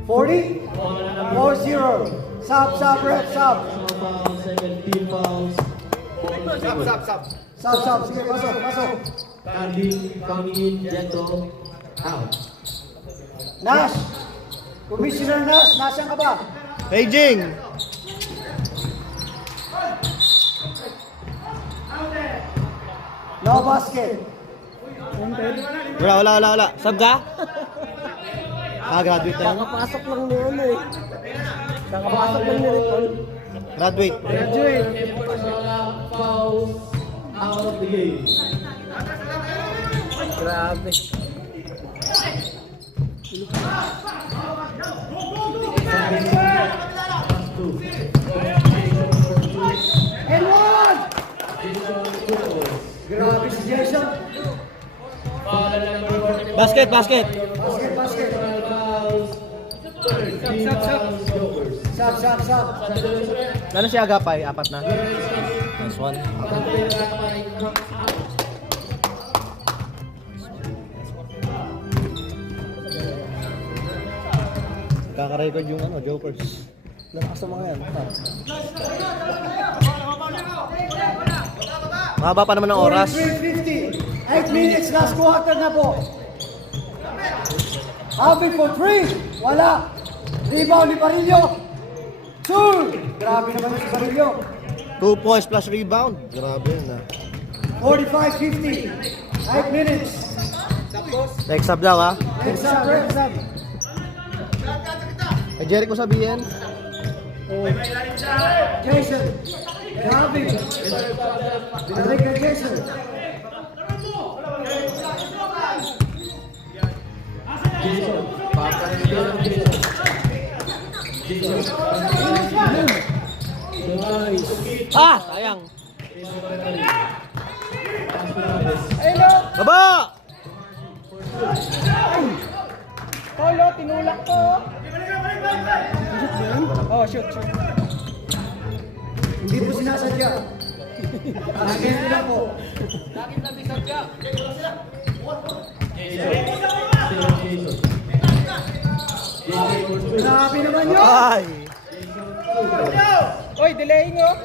40? 4-0. Sub, ref, sub. Foul, 17 fouls. Sub. Sige, pasok. Cardi coming in, Jetro out. Nash. Commissioner Nash, nasan ka ba? Beijing. No basket. Wala. Sab ka? Graduate na lang. Kakapasok lang ni ano eh. Kakapasok lang ni Riton. Graduate. Foul out of the game. Grabe. And one! Grabe si Jason. Basket. Basket. Sub. Lalo si Agapay, 4 na. Nice one. Kaka-record yung Jokers. Lakas sa mga yan. Mahaba pa naman ng oras. 43:50. 8 minutes last quarter na po. Happy for 3. Wala. Rebound ni Barillo. 2. Grabe naman si Barillo. 2 points plus rebound. Grabe yun 45:50. 8 minutes. Next sub daw ha. Next up. Kay Jericho sabihin. Jason. Grabe. Binalik kay Jason. Sayang. Baba! Polo, tinulak ko. Oh, shoot. Hindi po sinasadya. Agente lang po. Grabe naman yun. Ay! Oy, delaying oh.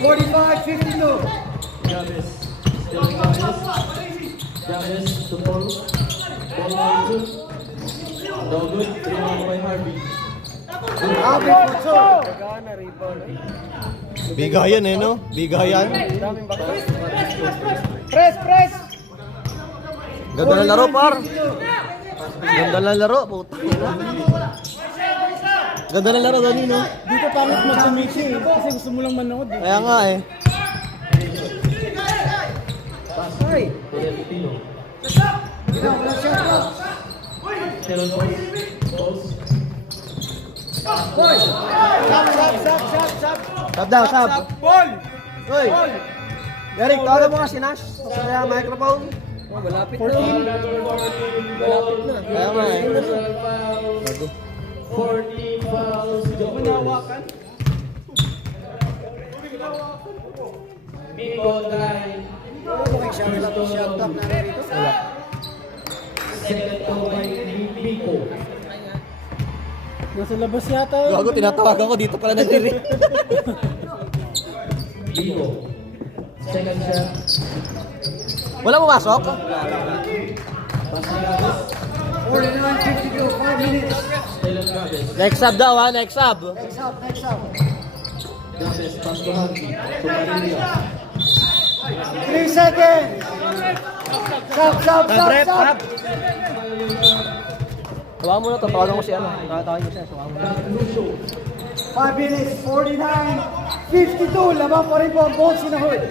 45-52. James to Paul. Paul Martin. No good. Rebound by Harvey. Happy for 2. Gana, rebound. Bigayan no? Bigayan. Daming bakit. Press! Ganda ng laro, par. Ganda ng laro, puta. Ganda ng laro, Dani, no? Dito pangit mag-sumisi eh. Kasi gusto mo lang manood eh. Kaya nga eh. Ay. Tino. Wala shot clock. Taylor Balls. Boy. Sab daw, sab. Ball! Hoy! Derek, tawagan mo nga si Nash. Sa microphone. Oh, malapit na. Malapit na. Kaya nga eh. 40 fouls. Manawakan. Bingo line. Shot clock na rito. Second to by Bingo. Nasa labas yata yun. Gago, tinatawagan ko dito pala nandiri. Bingo. Second shot. Wala pumasok? 49-52. 5 minutes. Taylor Travis. Next sub daw ha, next sub. Next up. Travis pass to Harvey. To Maria. 3 seconds. Stop. Tawagan mo na to, tawagan ko si ano. Tawagan ko siya, tawagan mo. 5 minutes. 49-52. Laban pa rin po ang Bolts in the Hood.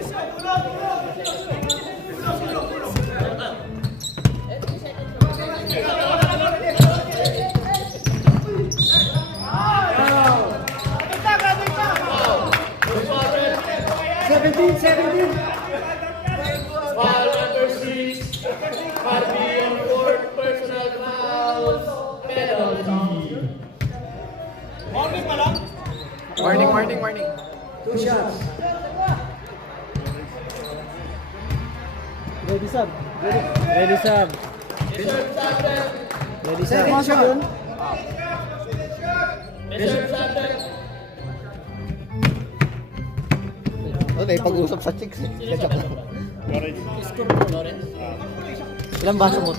Foul number 6. Harvey on fourth personal foul. Penalty. Warning. 2 shots. Ready sub. Second shot. Ano, pag-usap sa chicks eh. Kajak lang. Ilang baso mo?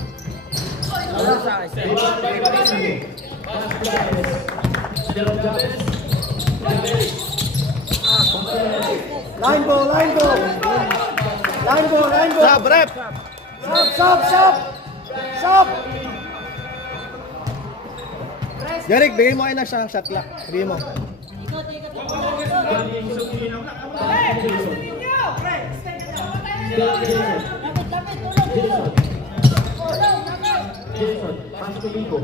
Line ball. Line ball, line ball. Sab, rep! Stop! Derek, bigay mo kayo ng shot clock. Bigay mo. Jason, pass to Vigo.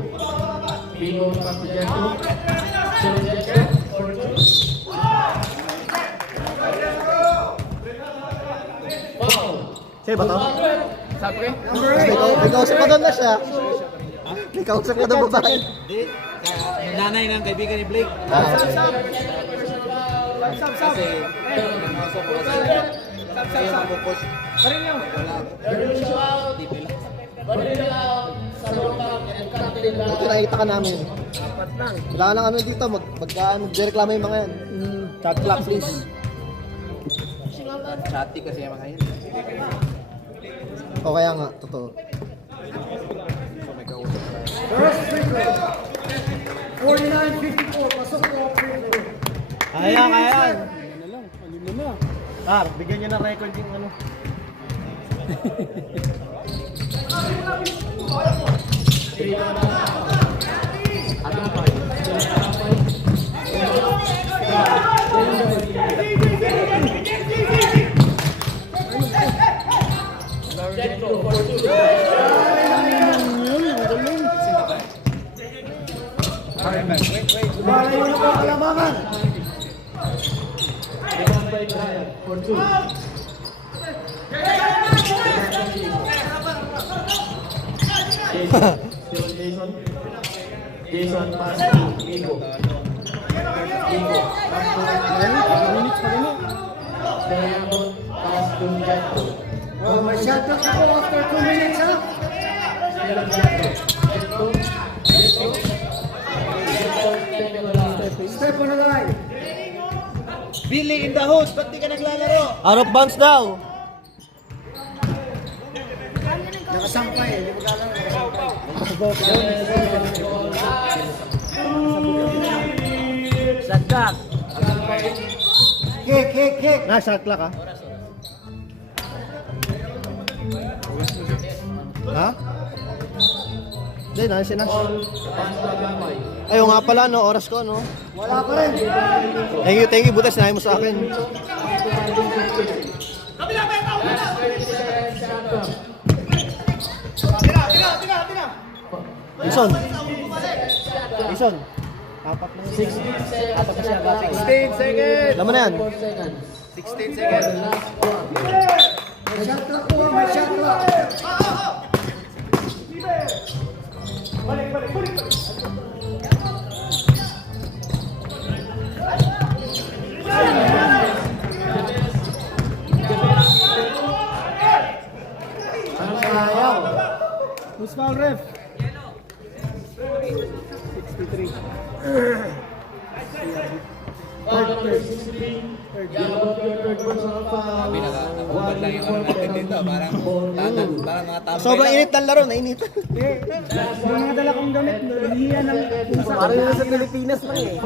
Vigo, pass to Jetro. Jetro, 4-2. Foul. Sige ba to? Sabi? May kausap ka doon na siya. May kausap ka doon babae. Hindi. Nanay ng kaibigan ni Blake. Buti nakita ka namin. Kailangan lang ano dito, magreklamo yung mga yan. Shot clock please. Chatty kasi yung mga yun. O kaya nga, totoo. First free throw. 49-54. Pasok po ang free throw. Kaya. Ano lang, alin na. Tar, bigyan nyo ng record yung ano. Malayo na po ang kalamangan. Rebound by Brian, 4-2. Jason, still Jason. Jason, pass to Vigo. Vigo, pass to Diamond, pass to Jetro. Oh, may shot clock na po after 2 minutes, ha? Still Jetro. Step on the line. Billy in the house, ba't di ka naglalaro? Out of bounds daw. Nakasampay, hindi mo galaw. Kick. Na, shot clock ha. Ha? Hindi, nasa na. Ayaw nga pala, no? Oras ko, no? Wala pa rin. Thank you, butas. Sinahin mo sa akin. Ison. Tapak lang. 16 seconds. Alam mo na yan. 16 seconds. May shot clock po, may shot clock. Who's foul, ref? 63. Pinaka-ubad lang yung ano natin dito. Parang mga tambay Sobrang init ng laro, nainit. Yung mga dala kong gamit, nahihiya ng isa. Parang yun sa Pilipinas lang eh.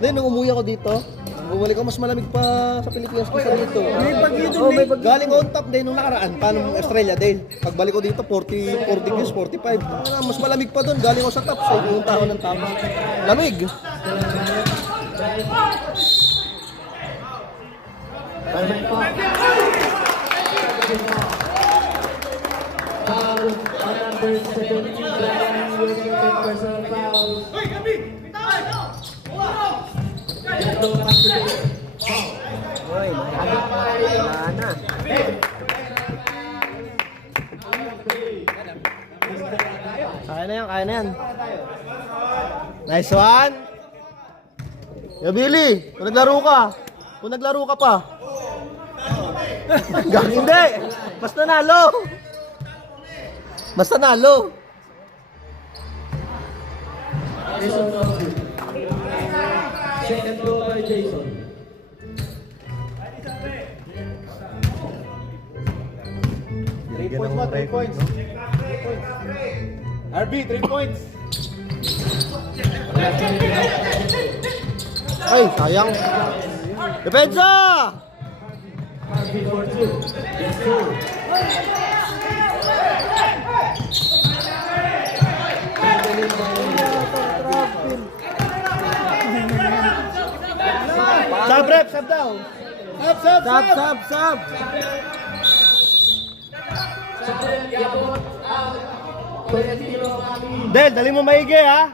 Hindi, nung umuwi ako dito, bumalik ako, mas malamig pa sa Pilipinas kaysa dito. May bagyo doon, may bagyo. Galing on top din nung nakaraan, paano Australia din. Pagbalik ko dito, 44 degrees, 45. Mas malamig pa doon, galing ako sa top, so yung tao ng tama. Lamig. Foul on number 17, Brian Wilson, personal foul. Jetro, pass to Jetro. Kaya na yan. Nice one. Yo, Billy, kung naglaro ka pa. Hindi. Basta nalo. Jason Dawson. Second goal by Jason. RB, 3 points. Ay, sayang. Depensa! RB for 2. Yes, 2. Sub rep, sub daw. Sub. Yabot out. Tolentino Mami. Del, dali mo maigi ha.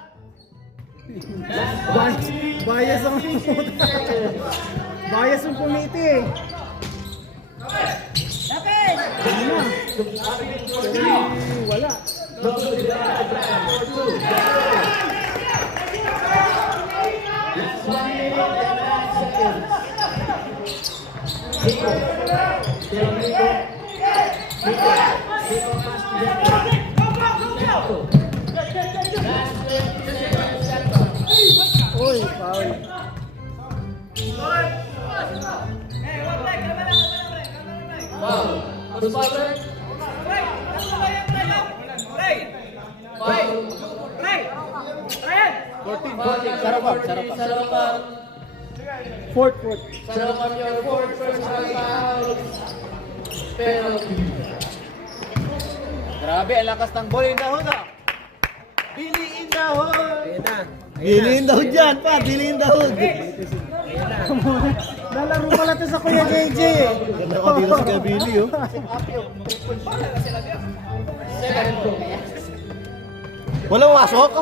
Bias ang bias ang pumiti eh. Wala. Uy, foul. Who's foul? Sarapan. Fourth. Sarapan your fourth personal foul. Penalty. Grabe, ang lakas ng ball in dahon ah. Piliin dahon. Biliin daw dyan pa, biliin daw. Lalaro pala to sa Kuya JJ eh. Ganda ka dito sa Gabili oh. Second goal. Walang wasok.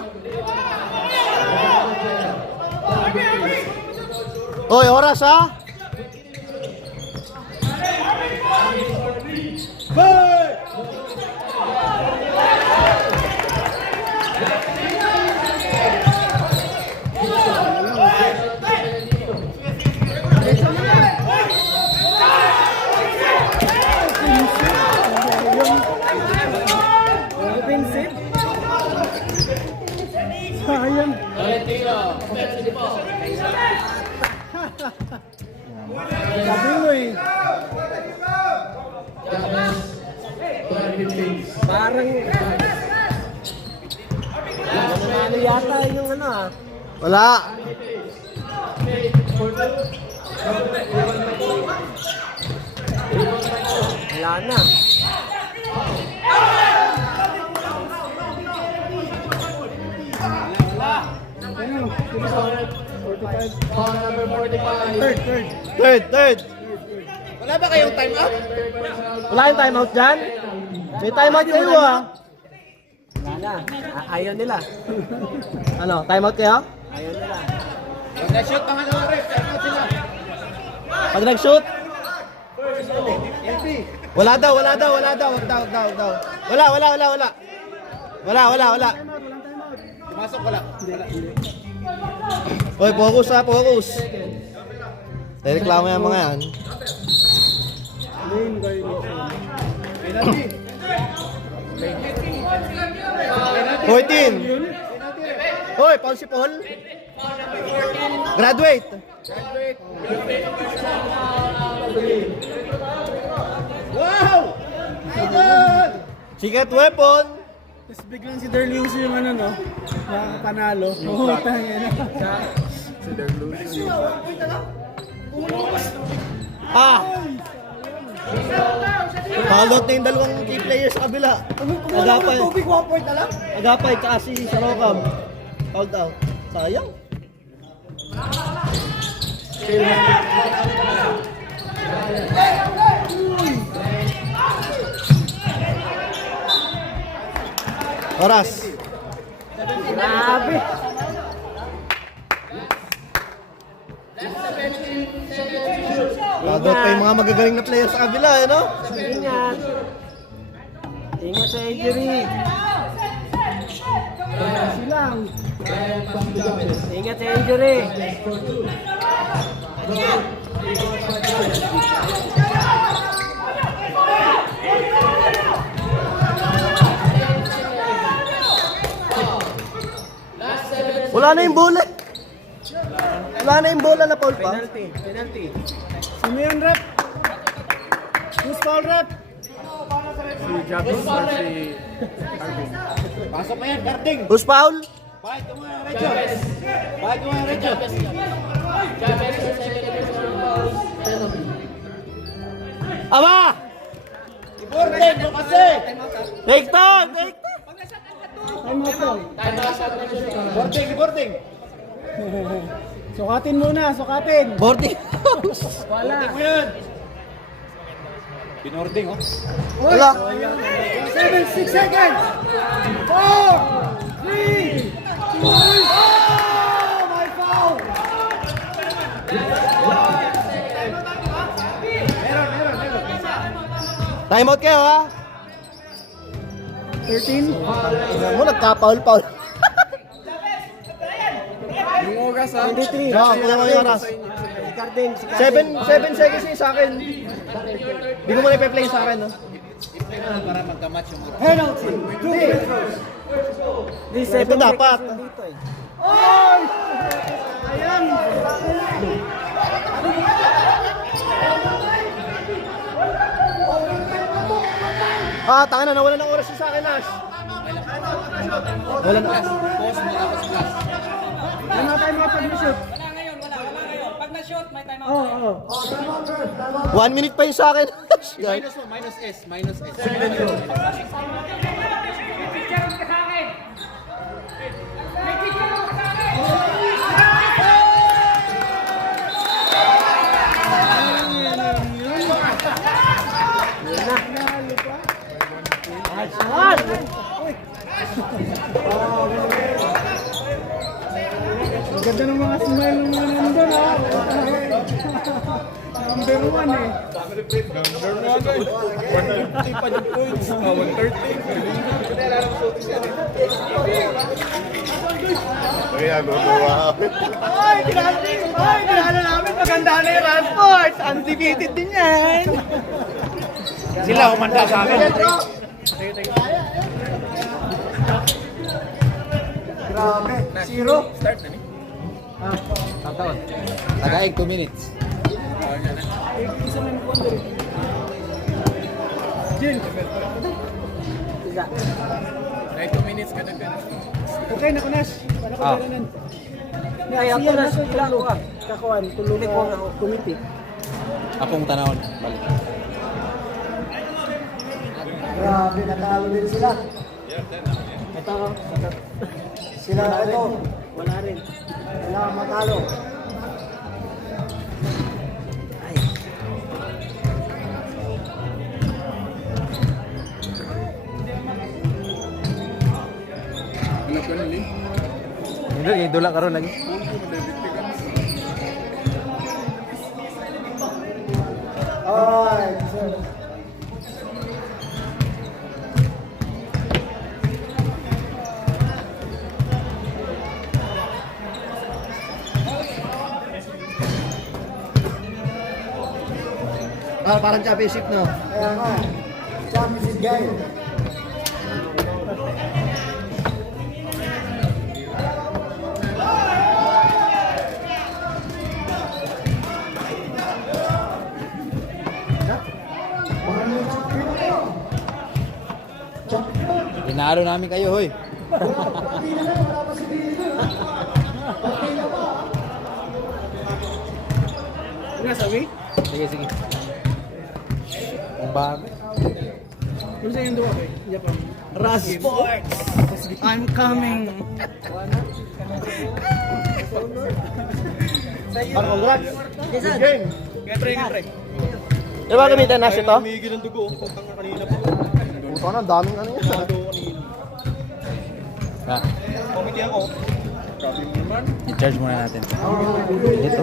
Oy, oras ha. Offensive. Sayang. Tolentino. Offensive foul. Sabi mo eh. James. 20 please. Parang ano yata yung ano ah. Wala. Wala na. Ano? 45. Foul number 45. Third. Wala ba kayong time out? Wala yung timeout dyan? May timeout kayo ah. Wala na. Ayaw nila. Ano, timeout kayo? Ayaw nila. Pag na-shoot ang ano ref, time out sila. Pag nag-shoot? Wala daw. Wag daw. Wala. Pumasok wala. Oy, focus. Reklamo yung mga yan. Lane violation. Penalty. 14. Oy, Paul si Paul. Graduate. Wow! Idol! Secret weapon. Tapos biglang si Derlius yung ano no? Panalo. Oo, tangin na. Palot na yung dalawang key players sa kabila. Agapay. Agapay, tsaka si Sarokam. Fouled out. Sayang. Oras. Grabe. Bago pa yung mga magagaling na players sa kabila, eh, no? Ingat. Ingat sa injury. Silang. Ingat sa injury. Wala na yung bola. Wala na yung bola na foul pa. Penalty. Sino yun, rep? Who's foul, rep? Pasok mo yan, Garding. Who's foul? Bakit mo yan, Rejo? Bakit mo yan, Rejo? Chavez, second personal foul. Penalty. Aba! Iborting mo kasi! Take time! Take time! Time out daw. Boarding! Sukatin muna, sukatin. Boarding! Wala. Binording, oh. Wala! 7, 6 seconds. 4, 3, 2, oh, my foul. Time out kayo ha! 13. Tingnan mo, nagka-foul-foul. Yung oras ha. 23. Oo, kuya mo yung oras. Garden, 7 seconds yung sa akin. Hindi ko muna ipe-play sa akin, no? Para magka-match yung mura. Penalty. 2 free throws. Ito dapat. Tanga na, nawala ng oras yung sa akin, Ash. Wala na. Pause mo tapos class. Ano time out pag na-shoot? Wala ngayon. Pag na-shot, may time out. Oo. 1 minute pa yung sa akin. Guys. Minus mo, minus S, minus S. Ang ganda ng mga smile ng mga nandun ha. Number 1 eh. Ay, tinalo namin. Maganda na yung Rasports. Undefeated din yan. Sila umanda sa amin. Grabe. 0. Start na ni. Tagaig 2 minutes. Jin. Ay, 2 minutes ka na. Okay na kunas. Para ko dalanan. Ay, ako na sila ko. Kakuan, tulong ko committee. Akong tanawon. Balik. Grabe, natalo din sila. Ito. Sila ito. Wala rin. Wala matalo. Hindi, idol lang karon lagi. Alright, sir. Parang championship no. Kaya nga, championship game. Inaro namin kayo, hoy. Nga sabi? Sige, sige. Ang bago. Kung sa yung duwa eh. Japan. Rasports. I'm coming. Congrats. Good game. Di ba gamitin na ito? Humigil ng dugo. Putang na kanina pa. Puto na, daming ano yan. Ha? Committee ako. I-charge muna natin. Ito.